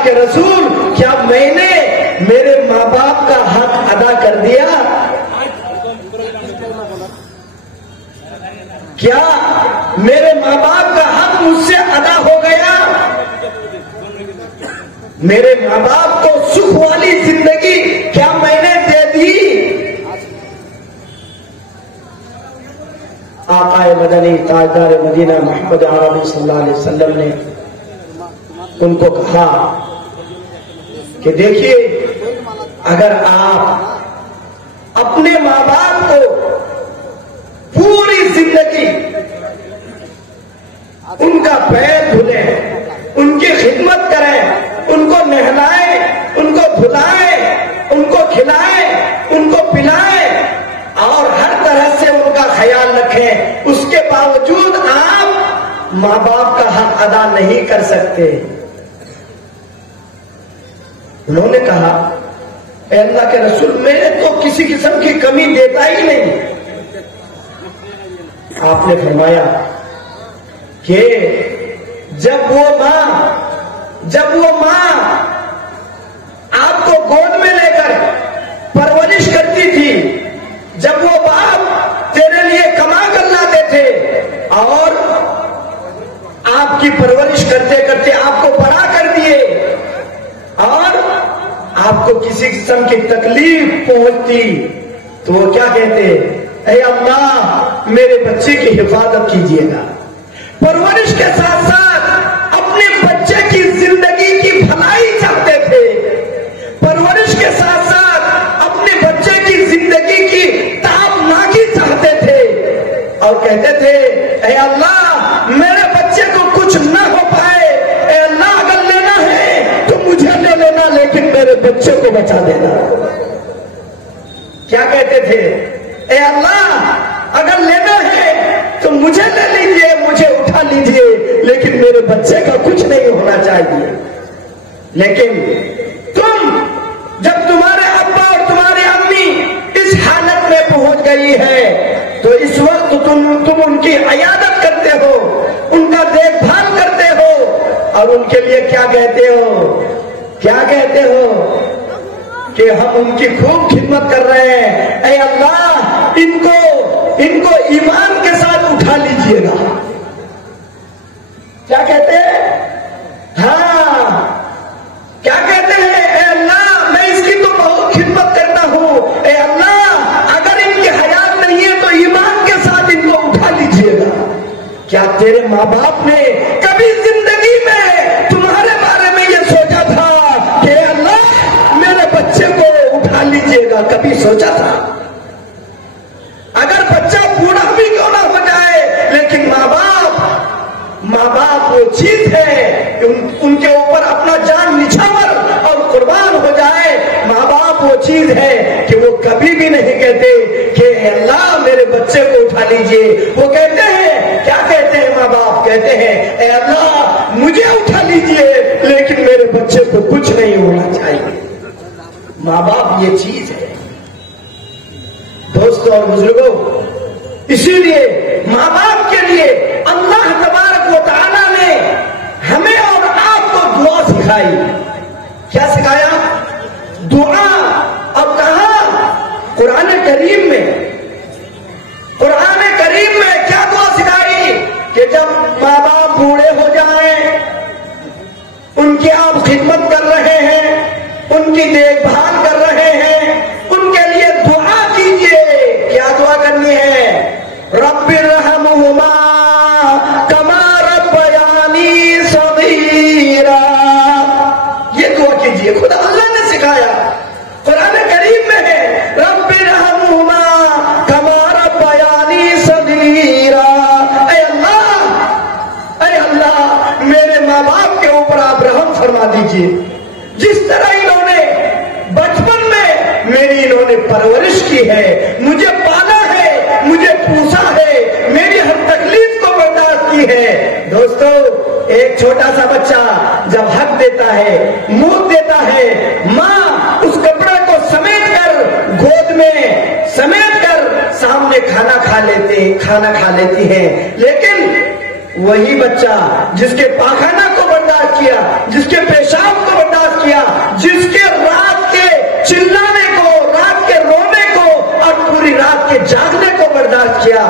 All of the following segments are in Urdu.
اللہ کے رسول کیا میں نے میرے ماں باپ کا حق ادا کر دیا؟ کیا میرے ماں باپ کا حق مجھ سے ادا ہو گیا؟ میرے ماں باپ کو سکھ والی زندگی کیا میں نے دے دی؟ آقا مدنی تاجدار مدینہ محمد عربی صلی اللہ علیہ وسلم نے ان کو کہا کہ دیکھیے، اگر آپ اپنے ماں باپ کو پوری زندگی ان کا پیر دھلیں، ان کی خدمت کریں، ان کو نہلائیں، ان کو دھلائیں، ان کو کھلائیں، ان کو پلائیں اور ہر طرح سے ان کا خیال رکھیں، اس کے باوجود آپ ماں باپ کا حق ادا نہیں کر سکتے؟ انہوں نے کہا اے اللہ کے رسول، میں تو کسی قسم کی کمی دیتا ہی نہیں۔ آپ نے فرمایا کہ جب وہ ماں آپ کو گود میں لے کر پرورش کرتی تھی، جب وہ باپ تیرے لیے کما کر لاتے تھے اور آپ کی پرورش کرتے کرتے آپ کو بڑا کر دیے اور آپ کو کسی قسم کی تکلیف پہنچتی تو وہ کیا کہتے؟ اے اللہ میرے بچے کی حفاظت کیجیے گا۔ پرورش کے ساتھ ساتھ اپنے بچے کی زندگی کی بھلائی چاہتے تھے، پرورش کے ساتھ ساتھ اپنے بچے کی زندگی کی تابناکی چاہتے تھے اور کہتے تھے اے اللہ میرے بچے کو کچھ نہ ہو پائے، اے اللہ اگر لینا ہے تو مجھے لے لینا لیکن میرے بچے کو بچا دینا۔ کیا کہتے تھے؟ اے اللہ اگر لینا ہے تو مجھے لے لیجئے، مجھے اٹھا لیجئے لیکن میرے بچے کا کچھ نہیں ہونا چاہیے۔ لیکن جب تمہارے ابا اور تمہاری امی اس حالت میں پہنچ گئی ہے تو اس وقت تم ان کی عیادت کرتے ہو، ان کا دیکھ بھال کرتے ہو اور ان کے لیے کیا کہتے ہو؟ کیا کہتے ہو؟ کہ ہم ان کی خوب خدمت کر رہے ہیں، اے اللہ ان کو ایمان کے ساتھ اٹھا لیجئے گا۔ کیا کہتے ہیں؟ ہاں کیا کہتے ہیں؟ اے اللہ میں اس کی تو بہت خدمت کرتا ہوں، اے اللہ اگر ان کی حیات نہیں ہے تو ایمان کے ساتھ ان کو اٹھا لیجئے گا۔ کیا تیرے ماں باپ نے کبھی زندگی میں تمہارے بارے میں یہ سوچا تھا کہ اے اللہ میرے بچے کو اٹھا لیجئے گا؟ کبھی سوچا تھا؟ اگر بچہ بوڑھا بھی کیوں نہ ہو جائے لیکن ماں باپ وہ چیز ہے ان کے اوپر اپنا جان نچھاور اور قربان ہو جائے، ماں باپ وہ چیز ہے کہ وہ کبھی بھی نہیں کہتے کہ اے اللہ میرے بچے کو اٹھا لیجئے۔ وہ کہتے ہیں، کیا کہتے ہیں ماں باپ؟ کہتے ہیں اے اللہ مجھے اٹھا لیجئے لیکن میرے بچے کو کچھ نہیں ہونا چاہیے۔ ماں باپ یہ چیز ہے دوستوں اور بزرگوں، اسی لیے ماں باپ کے لیے اللہ تبارک و تعالیٰ نے ہمیں اور آپ کو دعا سکھائی۔ کیا سکھایا؟ دعا۔ اور کہاں؟ قرآن کریم میں کیا دعا سکھائی کہ جب ماں باپ بوڑھے ہو جائیں، ان کی آپ خدمت کر رہے ہیں، ان کی دیکھ بھال کر رہے ہیں، ان کے لیے دعا کیجیے۔ کیا دعا کرنی ہے؟ رب ارحمہما کما ربیانی صغیرا، یہ دعا کیجیے، خدا اللہ نے سکھایا، قرآن کریم میں ہے رب ارحمہما کما ربیانی صغیرا۔ اے اللہ میرے ماں باپ کے اوپر آپ رحم فرما دیجیے، جس طرح انہوں نے بچپن میں میری انہوں نے پرورش کی ہے، مجھے پالا ہے، مجھے پوسا ہے، میری ہر تکلیف کو برداشت کی ہے۔ دوستو ایک چھوٹا سا بچہ جب حق دیتا ہے، منہ دیتا ہے، ماں اس کپڑے کو سمیٹ کر گود میں سمیٹ کر سامنے کھانا کھا لیتی ہے، لیکن وہی بچہ جس کے پاخانہ کو برداشت کیا، جس کے پیشاب کو برداشت جاگنے کو برداشت کیا.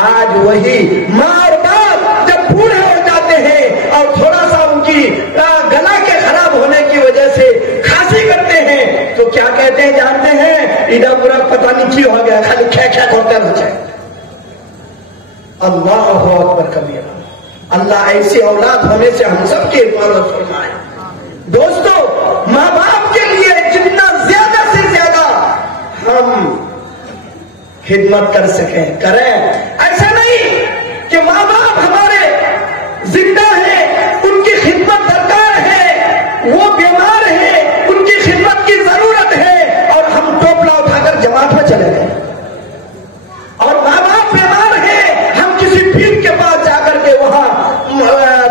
آج وہی ماں اور باپ جب بوڑھے ہو جاتے ہیں اور تھوڑا سا ان کی گلا کے خراب ہونے کی وجہ سے کھانسی کرتے ہیں تو کیا کہتے ہیں جانتے ہیں؟ ادھر پورا پتہ نہیں کی ہو گیا، خالی کھے کھے ہوتے رہتے ہیں. اللہ اکبر کبیرہ. اللہ ایسی اولاد ہونے سے ہم سب کی حفاظت فرمائے. دوستو، ماں باپ کے لیے جتنا زیادہ سے زیادہ ہم خدمت کر سکیں کریں. ایسا نہیں کہ ماں باپ ہمارے زندہ ہیں، ان کی خدمت درکار ہے، وہ بیمار ہیں، ان کی خدمت کی ضرورت ہے اور ہم ٹوپلا اٹھا کر جماعت میں چلے گئے. اور ماں باپ بیمار ہیں، ہم کسی پیر کے پاس جا کر کے وہاں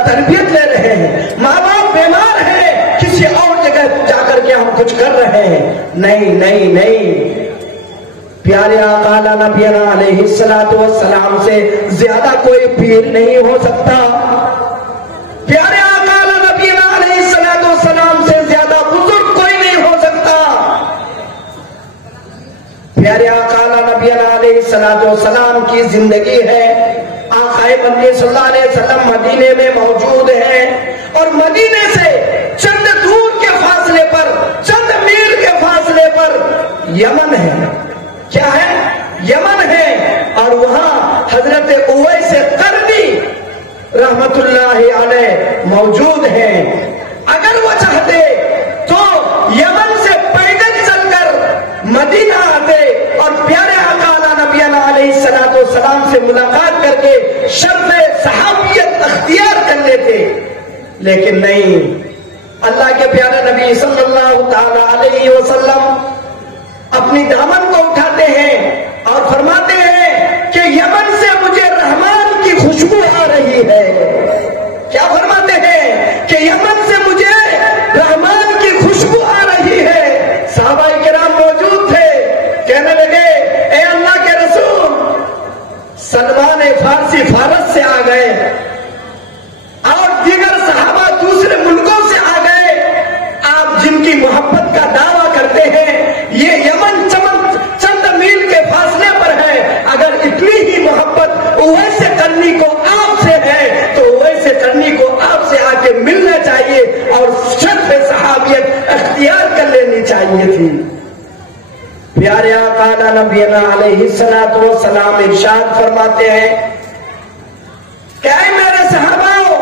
تربیت لے رہے ہیں. ماں باپ بیمار ہیں، کسی اور جگہ جا کر کے ہم کچھ کر رہے ہیں. نہیں نہیں نہیں، پیارے آقا نبینا علیہ الصلوۃ والسلام سے زیادہ کوئی پیر نہیں ہو سکتا. پیارے آقا نبینا علیہ الصلوۃ والسلام سے زیادہ بزرگ کوئی نہیں ہو سکتا. پیارے آقا نبینا علیہ الصلوۃ والسلام کی زندگی ہے. آقا مدنی صلی اللہ علیہ وسلم مدینے میں موجود ہیں اور مدینے سے چند دور کے فاصلے پر، چند میل کے فاصلے پر یمن ہے. کیا ہے؟ یمن ہے. اور وہاں حضرت اویس قرنی رحمت اللہ علیہ موجود ہیں. اگر وہ چاہتے تو یمن سے پیدل چل کر مدینہ آتے اور پیارے آقا نبینا علیہ الصلوۃ والسلام سے ملاقات کر کے شرف صحابیت اختیار کر لیتے. لیکن نہیں، اللہ کے پیارے نبی صلی اللہ تعالی علیہ وسلم اپنی دامن کو اٹھاتے ہیں اور فرماتے ہیں کہ یمن سے مجھے رحمان کی خوشبو آ رہی ہے. کیا فرماتے ہیں؟ کہ یمن سے مجھے رحمان کی خوشبو آ رہی ہے. صحابہ کرام موجود تھے، کہنے لگے اے اللہ کے رسول، سلمان فارسی فارس سے آ گئے اور دیگر صحابہ دوسرے ملکوں سے آ گئے. آپ جن کی محبت کا دعویٰ کرتے ہیں، یہ یمن چند میل کے فاصلے پر ہے. اگر اتنی ہی محبت اویس قرنی کو آپ سے ہے تو اویس قرنی کو آپ سے آ کے ملنا چاہیے اور شرف صحابیت اختیار کر لینی چاہیے تھی. پیارے آقا نبینا علیہ الصلوۃ والسلام ارشاد فرماتے ہیں کہ اے میرے صحاباؤ،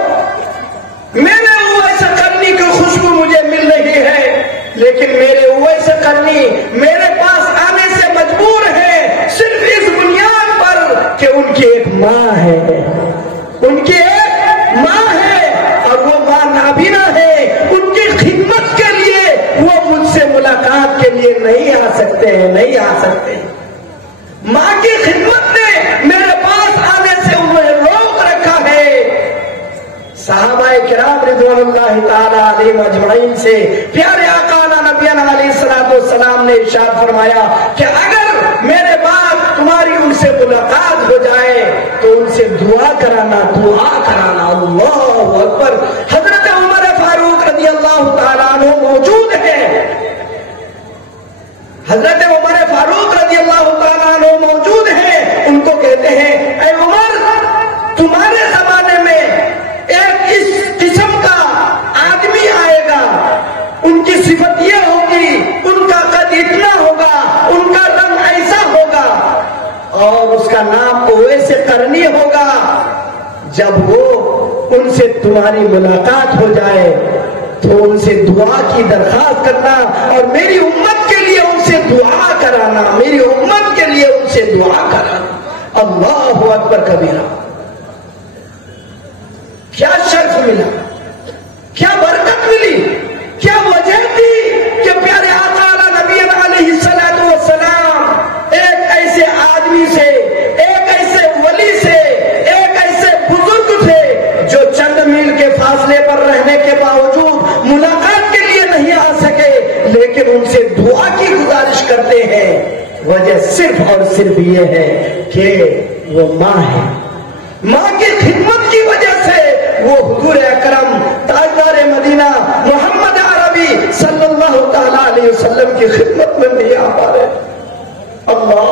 میرے اویس قرنی کی خوشبو مجھے مل رہی ہے، لیکن میرے اویس قرنی میرے پاس آنے سے مجبور ہے صرف اس بنیاد پر کہ ان کی ایک ماں ہے، ان کی ایک ماں ہے اور وہ ماں نابینا ہے. ان کی خدمت کے لیے وہ مجھ سے ملاقات کے لیے نہیں آ سکتے ہیں، نہیں آ سکتے. ماں کی خدمت نے میرے پاس آنے سے انہیں روک رکھا ہے. صحابہ کرام رضوان اللہ تعالی علیہم اجمعین سے پیارے آقا نبینا علیہ الصلوۃ والسلام نے ارشاد فرمایا کہ اگر میرے بعد تمہاری ان سے ملاقات ہو جائے تو ان سے دعا کرانا، دعا کرانا. اللہ اکبر. حضرت عمر فاروق رضی اللہ تعالیٰ عنہ موجود ہیں. حضرت عمر فاروق رضی اللہ تعالیٰ عنہ موجود ہیں. ان کو کہتے ہیں اے عمر، تمہارے زمانے میں ایک اس قسم کا آدمی آئے گا، ان کی صفت یہ ہوگی، ان کا قد اتنا ہوگا، ان کا رنگ ایسا ہوگا اور اس کا نام اویس قرنی ہوگا. جب وہ ان سے تمہاری ملاقات ہو جائے تو ان سے دعا کی درخواست کرنا اور میری امت کے لیے ان سے دعا کرانا، میری امت کے لیے ان سے دعا کرانا. اللہ اکبر کبیرہ. کیا شرف ملا، کیا برکت ملی، کیا وجہ تھی کہ پیارے آقا نبینا علیہ الصلوۃ والسلام ایک ایسے آدمی سے، ایک ایسے ولی سے، ایک ایسے بزرگ تھے جو چند میل کے فاصلے پر رہنے کے باوجود ملاقات کے لیے نہیں آ سکے، لیکن ان سے دعا کی گزارش کرتے ہیں. وجہ صرف اور صرف یہ ہے کہ وہ ماں ہے. ماں کی خدمت کی وجہ سے وہ حضور اکرم تاجدار مدینہ محمد عربی صلی اللہ تعالی علیہ وسلم کی خدمت میں نہیں آ پا رہے. اللہ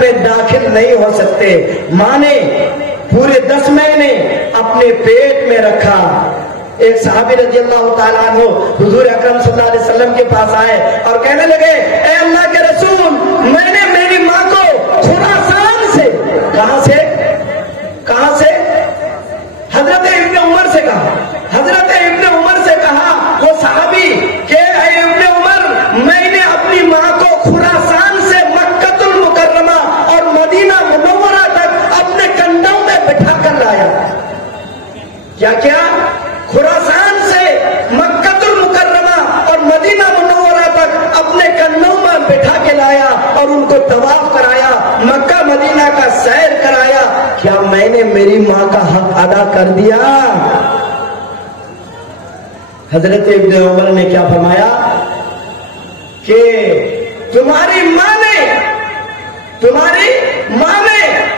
میں داخل نہیں ہو سکتے. ماں نے پورے 10 مہینے اپنے پیٹ میں رکھا. ایک صحابی رضی اللہ تعالیٰ عنہ حضور اکرم صلی اللہ علیہ وسلم کے پاس آئے اور کہنے لگے اے اللہ کے رسول, میں نے میری ماں کو خراسان سے, کہاں سے حضرت ابن عمر سے کہا, حضرت ابن عمر سے کہا وہ صحابی کہ اے ابن عمر, میں نے اپنی ماں کو خراسان سے مکہ المکرمہ اور مدینہ منورہ تک اپنے کندھوں میں بٹھا کر لایا. کیا خراسان سے مکہ المکرمہ اور مدینہ منورہ تک اپنے کندھوں میں بٹھا کے لایا اور ان کو طواف کرایا, مکہ مدینہ کا سیر کرایا. کیا میں نے میری ماں کا حق ادا کر دیا؟ حضرت ابن عمر نے کیا فرمایا کہ تمہاری ماں نے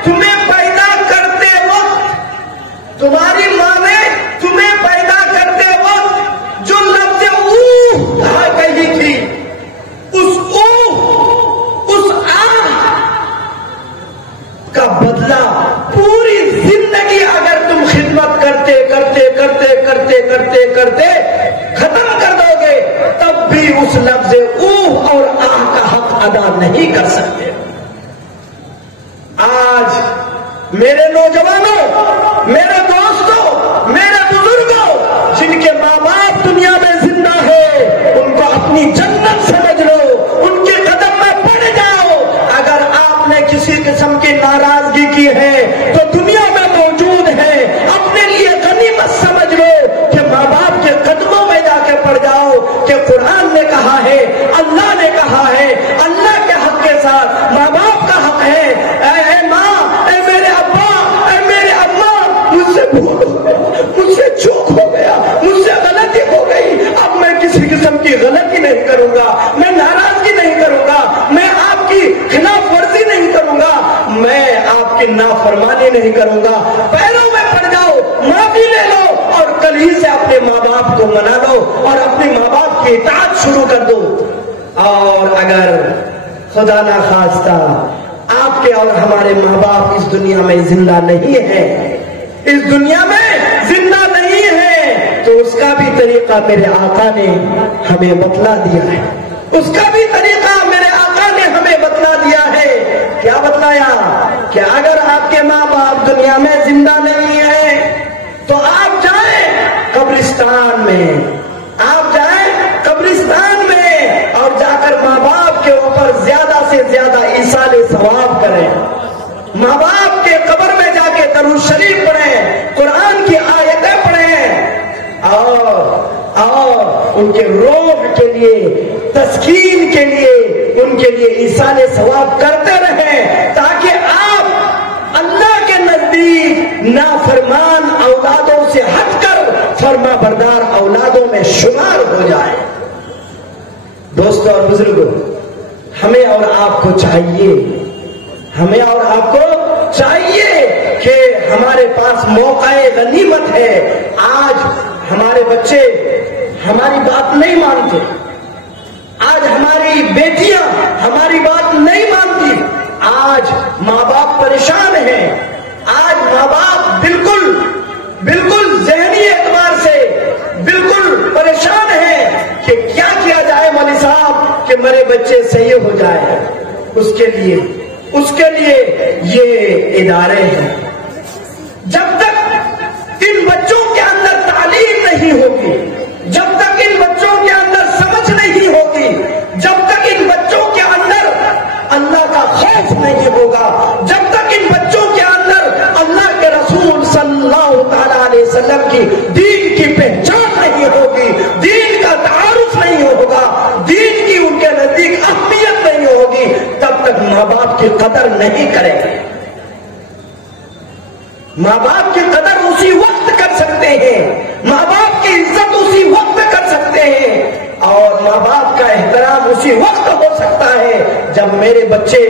تمہیں پیدا کرتے وقت, تمہاری ماں نے تمہیں پیدا کرتے وقت جو لفظ اوہ کہا کہی تھی, اس آہ کا بدلہ پوری زندگی اگر تم خدمت کرتے ختم کر دو گے تب بھی اس لفظ اوہ اور آہ کا حق ادا نہیں کر سکتے. آج میرے نوجوانوں, میرے دوستوں, میرے بزرگوں, جن کے ماں باپ دنیا میں زندہ ہے, ان کو اپنی جنت سمجھ لو, ان کے قدم میں پڑ جاؤ. اگر آپ نے کسی قسم کی ناراضگی کی ہے تو دنیا میں موجود ہے, اپنے لیے غنیمت سمجھ لو کہ ماں باپ کے قدموں میں جا کے پڑ جاؤ کہ قرآن نے کہا ہے, اللہ نے کہا ہے, اللہ کے حق کے ساتھ ماں باپ کا حق ہے. اے ماں, اے میرے ابا, اے میرے اماں, مجھ سے چوک ہو گیا, مجھ سے غلطی ہو گئی, اب میں کسی قسم کی غلطی نہیں کروں گا, میں ناراضگی نہیں کروں گا, میں آپ کی خلاف ورزی نہیں کروں گا, میں آپ کی نافرمانی نہیں کروں گا. پیروں میں پڑ جاؤ, معافی لے لو اور کل ہی سے اپنے ماں باپ کو منا لو اور اپنے ماں باپ کی اطاعت شروع کر دو. اور اگر خدا نہ خواستہ آپ کے اور ہمارے ماں باپ اس دنیا میں زندہ نہیں ہے, اس دنیا میں زندہ نہیں ہے, تو اس کا بھی طریقہ میرے آقا نے ہمیں بتلا دیا ہے. اس کا بھی طریقہ میرے آقا نے ہمیں بتلا دیا ہے. کیا بتلایا کہ اگر آپ کے ماں باپ دنیا میں زندہ نہیں ہے تو آپ جائیں قبرستان میں, آپ جائیں قبرستان میں اور جا کر ماں باپ کے اوپر زیادہ سے زیادہ ایصال ثواب کریں. ماں باپ کے قبر میں جا کے درود شریف پڑھیں, قرآن کی آیتیں پڑھیں اور ان کے روح کے لیے, تسکین کے لیے, ان کے لیے ایصال ثواب کرتے رہیں تاکہ آپ اللہ کے نزدیک نافرمان اولادوں سے ہٹ کر فرما بردار اولادوں میں شمار ہو جائے. دوستوں اور بزرگوں, ہمیں اور آپ کو چاہیے کہ ہمارے پاس موقع غنیمت ہے. آج ہمارے بچے ہماری بات نہیں مانتے, آج ہماری بیٹیاں ہماری بات نہیں مانتی, آج ماں باپ پریشان ہیں, آج ماں باپ بالکل ذہنی اعتبار سے بالکل پریشان ہیں کہ کیا کیا جائے مولوی صاحب کہ میرے بچے صحیح ہو جائے. اس کے لیے یہ ادارے ہیں. جب تک ان بچوں کے اندر تعلیم نہیں ہوگی, جب تک ان بچوں کے اندر سمجھ نہیں ہوگی, جب تک ان بچوں کے اندر اللہ کا خوف نہیں ہوگا, جب تک ان بچوں کے اندر اللہ کے رسول صلی اللہ تعالی علیہ وسلم کی دین کی پہچان نہیں ہوگی, دین کا تعارف نہیں ہوگا, دین کی ان کے نزدیک اہمیت نہیں ہوگی, تب تک ماں باپ کی قدر نہیں کریں گے. ماں باپ کی قدر اسی وقت کر سکتے ہیں, ماں باپ کی عزت اسی وقت کر سکتے ہیں, اور ماں باپ کا احترام اسی وقت ہو سکتا ہے جب میرے بچے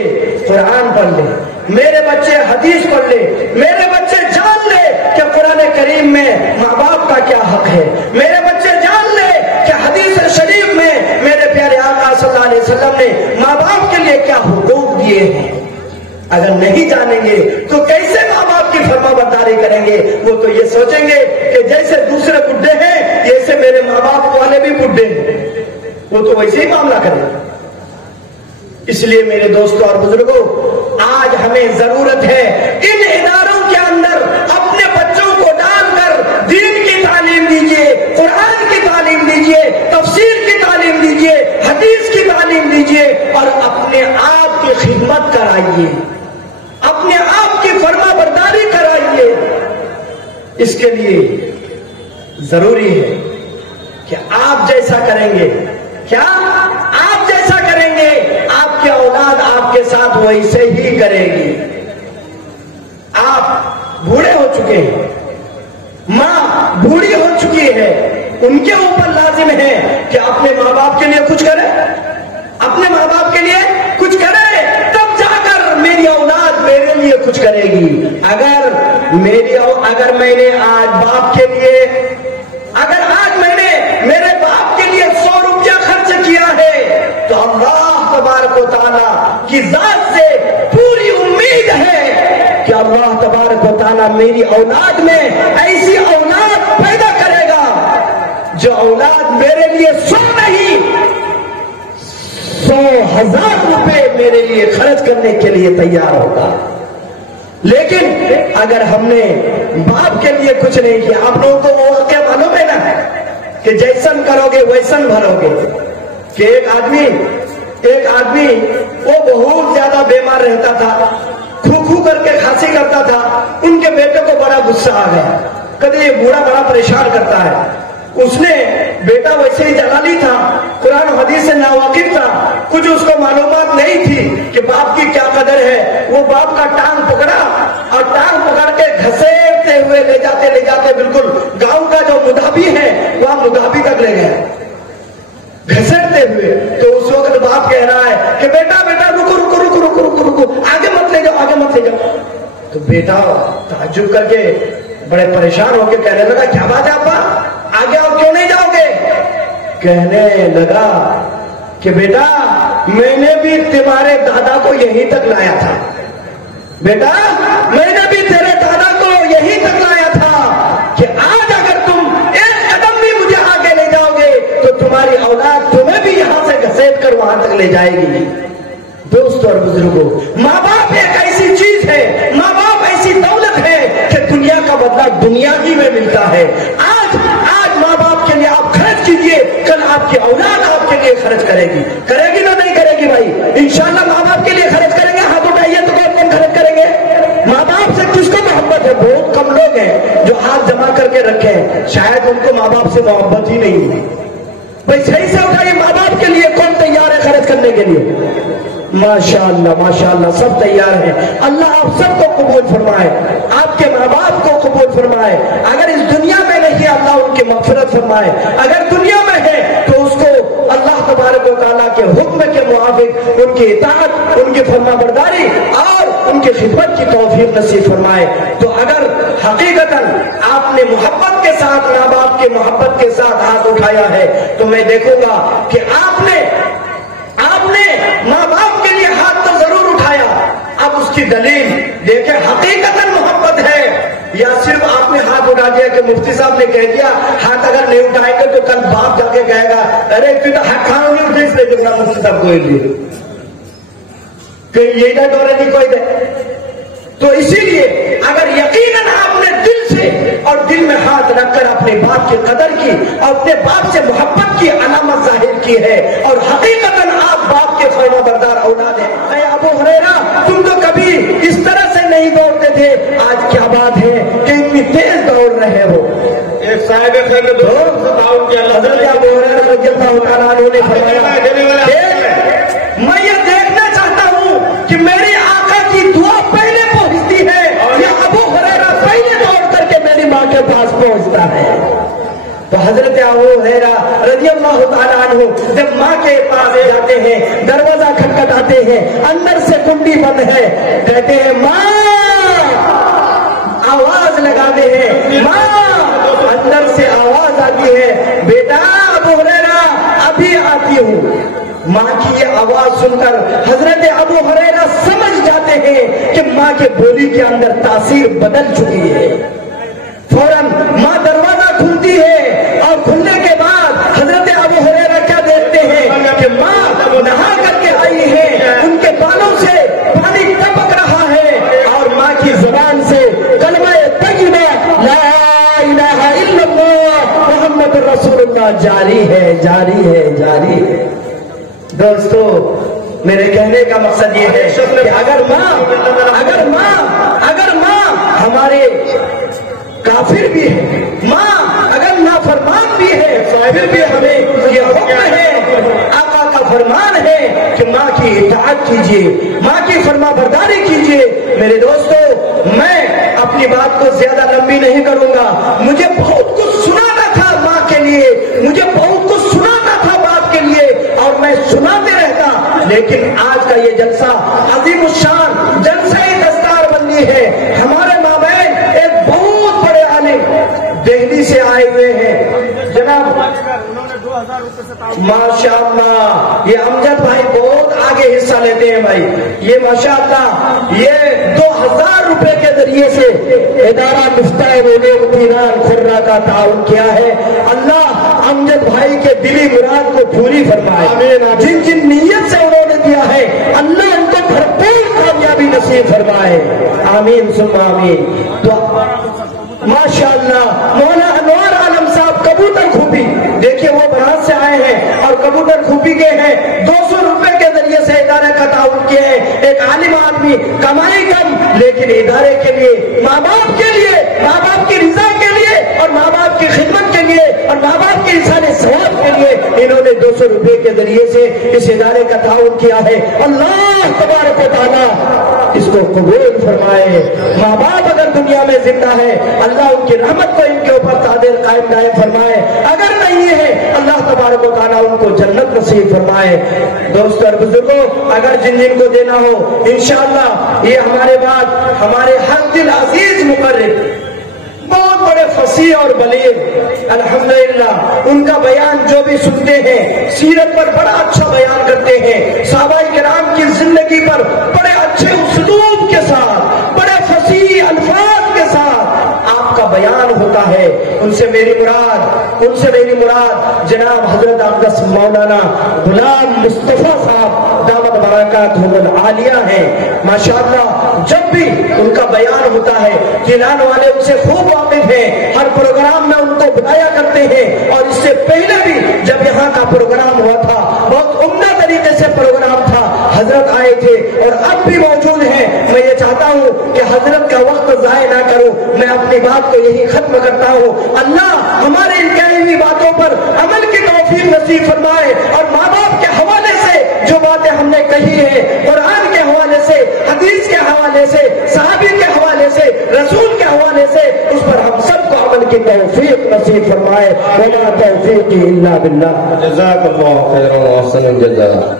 قرآن پڑھ لیں, میرے بچے حدیث پڑھ لیں, میرے بچے جان لے کہ قرآن کریم میں ماں باپ کا کیا حق ہے, میرے بچے جان لے کہ حدیث شریف میں میرے پیارے آقا صلی اللہ علیہ وسلم نے ماں باپ کے لیے کیا حقوق دیے ہیں. اگر نہیں جانیں گے تو کیسے ماں باپ کی فرما برداری کریں گے؟ وہ تو یہ سوچیں گے کہ جیسے دوسرے بڈھے ہیں جیسے میرے ماں باپ والے بھی بڈھے ہیں، وہ تو ویسے ہی معاملہ کریں۔ اس لیے میرے دوستوں اور بزرگوں، آج ہمیں ضرورت ہے ان اداروں کے اندر اپنے بچوں کو ڈال کر دین کی تعلیم دیجیے، قرآن کی تعلیم دیجیے، تفسیر کی تعلیم دیجیے، حدیث کی تعلیم دیجیے، اور اپنے آپ کی خدمت کرائیے، اپنے آپ کی فرما برداری کرائیے۔ اس کے لیے ضروری ہے کہ آپ جیسا کریں گے، کیا آپ جیسا کریں گے آپ کی اولاد آپ کے ساتھ ویسے ہی کرے گی۔ آپ بوڑھے ہو چکے ہیں، ماں بوڑھی ہو چکی ہے، ان کے اوپر لازم ہے کہ اپنے ماں باپ کے لیے کچھ کرے، اپنے ماں باپ کے لیے کچھ کرے، تب جا کر میری اولاد میرے لیے کچھ کرے گی۔ اگر میں نے آج باپ کے لیے، اگر آج میں نے میرے باپ کے لیے 100 روپیہ خرچ کیا ہے تو اللہ تبارک و تعالیٰ کی ذات سے پوری امید ہے کہ اللہ تبارک و تعالیٰ میری اولاد میں ایسی اولاد پیدا کرے گا جو اولاد میرے لیے 100 نہیں 100,000 روپے میرے لیے خرچ کرنے کے لیے تیار ہوگا۔ لیکن اگر ہم نے باپ کے لیے کچھ نہیں کیا، آپ لوگوں کو وہ کیا معلوم ہے نا کہ جیسن کرو گے ویسن بھرو گے، کہ ایک آدمی وہ بہت زیادہ بیمار رہتا تھا، کھو کر کے کھانسی کرتا تھا، ان کے بیٹے کو بڑا غصہ آ گیا، کبھی یہ بوڑھا بڑا پریشان کرتا ہے۔ اس نے بیٹا ویسے ہی جلالی تھا، قرآن و حدیث سے ناواقف تھا، کچھ اس کو معلومات نہیں تھی کہ باپ کی کیا قدر ہے۔ وہ باپ کا ٹانگ پکڑا اور ٹانگ پکڑ کے گھسیٹتے ہوئے لے جاتے بالکل گاؤں کا جو مدھابی ہے وہاں مدھابی تک لے گئے گھسیٹتے ہوئے۔ تو اس وقت باپ کہہ رہا ہے کہ بیٹا رکو، آگے مت لے جاؤ۔ تو بیٹا تعجب کر کے بڑے پریشان ہو کے کہنے لگا کیا بات ہے ابا، آگے اور کیوں نہیں جاؤ گے؟ کہنے لگا کہ بیٹا میں نے بھی تمہارے دادا کو یہیں تک لایا تھا، بیٹا میں نے بھی تیرے دادا کو یہیں تک لایا تھا کہ آج اگر تم ایک قدم بھی مجھے آگے لے جاؤ گے تو تمہاری اولاد تمہیں بھی یہاں سے گھسیٹ کر وہاں تک لے جائے گی۔ دوستو اور بزرگوں، ماں باپ ایک ایسی چیز ہے، ماں باپ ایسی دولت ہے کہ دنیا کا بدلہ دنیا ہی میں ملتا ہے۔ آج ماں باپ کے لیے آپ خرچ کیجئے، کل آپ کی اولاد آپ کے لیے خرچ کرے گی نہ نہیں کرے گی؟ بھائی انشاءاللہ ماں باپ کے لیے خرچ کریں گے، ہاتھ اٹھائیے تو کون خرچ کریں گے؟ ماں باپ سے کس کو محبت ہے؟ بہت کم لوگ ہیں جو ہاتھ جمع کر کے رکھے ہیں، شاید ان کو ماں باپ سے محبت ہی نہیں ہے۔ بھائی صحیح سے اٹھائیے، ماں باپ کے لیے کون تیار ہے خرچ کرنے کے لیے؟ ماشاءاللہ سب تیار ہیں۔ اللہ آپ سب کو قبول فرمائے، آپ کے ماں باپ کو قبول فرمائے۔ اگر اس دنیا میں نہیں اللہ ان کی مغفرت فرمائے، اگر دنیا میں ہے تو اس کو اللہ تبارک و تعالیٰ کے حکم کے موافق ان کی اطاعت، ان کی فرما برداری اور ان کی خدمت کی توفیق نصیب فرمائے۔ تو اگر حقیقتاً آپ نے محبت کے ساتھ، ماں باپ کے محبت کے ساتھ ہاتھ اٹھایا ہے تو میں دیکھوں گا کہ آپ نے ماں باپ کے لیے ہاتھ تو ضرور اٹھایا۔ اب اس کی دلیل دیکھیں، حقیقتاً محبت ہے یا صرف آپ نے ہاتھ اٹھا دیا کہ مفتی صاحب نے کہہ دیا ہاتھ اگر نہیں اٹھائیں گے تو کل باپ جا کے کہے گا ارے تو ہاتھ کھانا نہیں اٹھے اس لیے جو مفتی صاحب کو لیے کہ یہی نہ ڈورے نہیں کوئی دے۔ تو اسی لیے اگر یقیناً آپ نے دل سے اور دل میں ہاتھ رکھ کر اپنے باپ کی قدر کی اور اپنے باپ سے محبت کی علامت ظاہر کی ہے اور حقیقتاً آپ باپ کے فرما بردار اولاد ہیں۔ اے ابو ہریرہ تم تو کبھی اس طرح سے نہیں دوڑتے تھے، آج کیا بات ہے کہ اتنی تیز دوڑ رہے ہو؟ ایک صاحب حضرت ابو ہریرہ رضی اللہ تعالیٰ عنہ نے فرمایا میں یہ دیکھنا چاہتا ہوں کہ میرے آقا کی دعا پہلے پہنچتی ہے یا ابو ہریرہ پہلے دوڑ کر کے میری ماں کے پاس پہنچتا ہے؟ تو حضرت ابو ہریرہ رضی اللہ تعالیٰ عنہ جب ماں کے پاس جاتے ہیں، دروازہ کھٹکھٹاتے ہیں، اندر سے کنڈی بند ہے، کہتے ہیں ماں، آواز لگاتے ہیں ماں، اندر سے آواز آتی ہے بیٹا ابو ہریرہ ابھی آتی ہوں. ماں کی یہ آواز سن کر حضرت ابو ہریرہ سمجھ جاتے ہیں کہ ماں کے بولی کے اندر تاثیر بدل چکی ہے. فوراً ماں دروازہ کھلتی ہے اور کھلنے کے بعد حضرت ابو ہریرہ کیا دیکھتے ہیں کہ ماں نہا کر کے آئی ہے, ان کے بالوں سے پانی ٹپک رہا ہے اور ماں کی زبان سے کلمہ طیبہ لا الہ الا اللہ محمد رسول اللہ جاری ہے, جاری ہے, جاری ہے. دوستو, میرے کہنے کا مقصد یہ ہے کہ اگر ماں ہمارے کافر بھی ہے, ماں اگر نافرمان بھی ہے, پھر بھی ہمیں یہ حکم ہے, آقا کا فرمان ہے کہ ماں کی اطاعت کیجیے, ماں کی فرما برداری کیجیے. میرے دوستو, میں اپنی بات کو زیادہ لمبی نہیں کروں گا. مجھے بہت کچھ سنانا تھا ماں کے لیے, مجھے بہت کچھ سنانا تھا باپ کے لیے, اور میں سناتے رہتا, لیکن آج کا یہ جلسہ عظیم الشان جلسہ دستار بندی ہے. ہمارے مابین ایک بہت بڑے عالم دہلی سے آئے ہوئے ہیں جناب, ماشاء اللہ یہ امجد بھائی بہت آگے حصہ لیتے ہیں بھائی. یہ ماشاء اللہ یہ 2000 روپے کے ذریعے سے ادارہ مفتاح ایران خرہ کا تعاون کیا ہے. اللہ امجد بھائی کے دلی مراد کو پوری فرمائے. جن جن نیت سے انہوں نے دیا ہے اللہ ان کو بھرپور کامیابی نصیب فرمائے. آمین ثم آمین. تو ماشاء اللہ مولانا انوار عالم صاحب کبوتر کھوپی, دیکھیے وہ برات سے آئے ہیں اور کبوتر کھوپی کے ہیں, 200 روپے کے ذریعے سے ادارے کا تعاون کیے ہیں. ایک عالم آدمی, کمائی کم لیکن ادارے کے لیے, ماں باپ کے لیے, ماں باپ کی رضا کے لیے اور ماں باپ کی خدمت کے لیے اور ماں باپ کے انسان ثواب کے لیے انہوں نے 200 روپے کے ذریعے سے اس ادارے کا تعاون کیا ہے. اللہ تبارک و تعالیٰ اس کو قبول فرمائے. ماں باپ اگر دنیا میں زندہ ہے اللہ ان کی رحمت کو ان کے اوپر تعدیر قائم دائم فرمائے, اگر نہیں ہے اللہ تبارک و تعالیٰ ان کو جنت نصیب فرمائے. دوستو اور بزرگوں, اگر جن جن کو دینا ہو انشاءاللہ یہ ہمارے بعد ہمارے حق دل عزیز مقرر بہت بڑے فصیح اور بلیغ, الحمدللہ ان کا بیان جو بھی سنتے ہیں سیرت پر بڑا اچھا بیان کرتے ہیں, صحابہ کرام کی زندگی پر بڑے اچھے اسلوب کے ساتھ, بڑے فصیح الفاظ کے ساتھ آپ کا بیان ہوتا ہے. ان سے میری مراد جناب حضرت اقدس مولانا غلام مصطفیٰ صاحب دامت برکاتہم العالیہ ہیں. ماشاءاللہ جب بھی ان کا بیان ہوتا ہے کلان والے ان سے خوب واقف ہیں, ہر پروگرام میں ان کو بلایا کرتے ہیں, اور اس سے پہلے بھی جب یہاں کا پروگرام ہوا تھا بہت عمدہ طریقے سے پروگرام تھا, حضرت آئے تھے اور اب بھی موجود ہیں. میں یہ چاہتا ہوں کہ حضرت کا وقت ضائع نہ کروں, میں اپنی بات کو یہی ختم کرتا ہوں. اللہ ہمارے ان کہی ہوئی باتوں پر عمل کی توفیق نصیب فرمائے, اور ماں باپ کے حوالے سے جو باتیں ہم نے کہی ہیں, قرآن کے حوالے سے, حدیث کے حوالے سے, صحابی کے حوالے سے, رسول کے حوالے سے, اس پر ہم سب کو عمل کی توفیق نصیب فرمائے. وما توفیقی الا باللہ. جزاک اللہ خیرا و احسن الجزاء.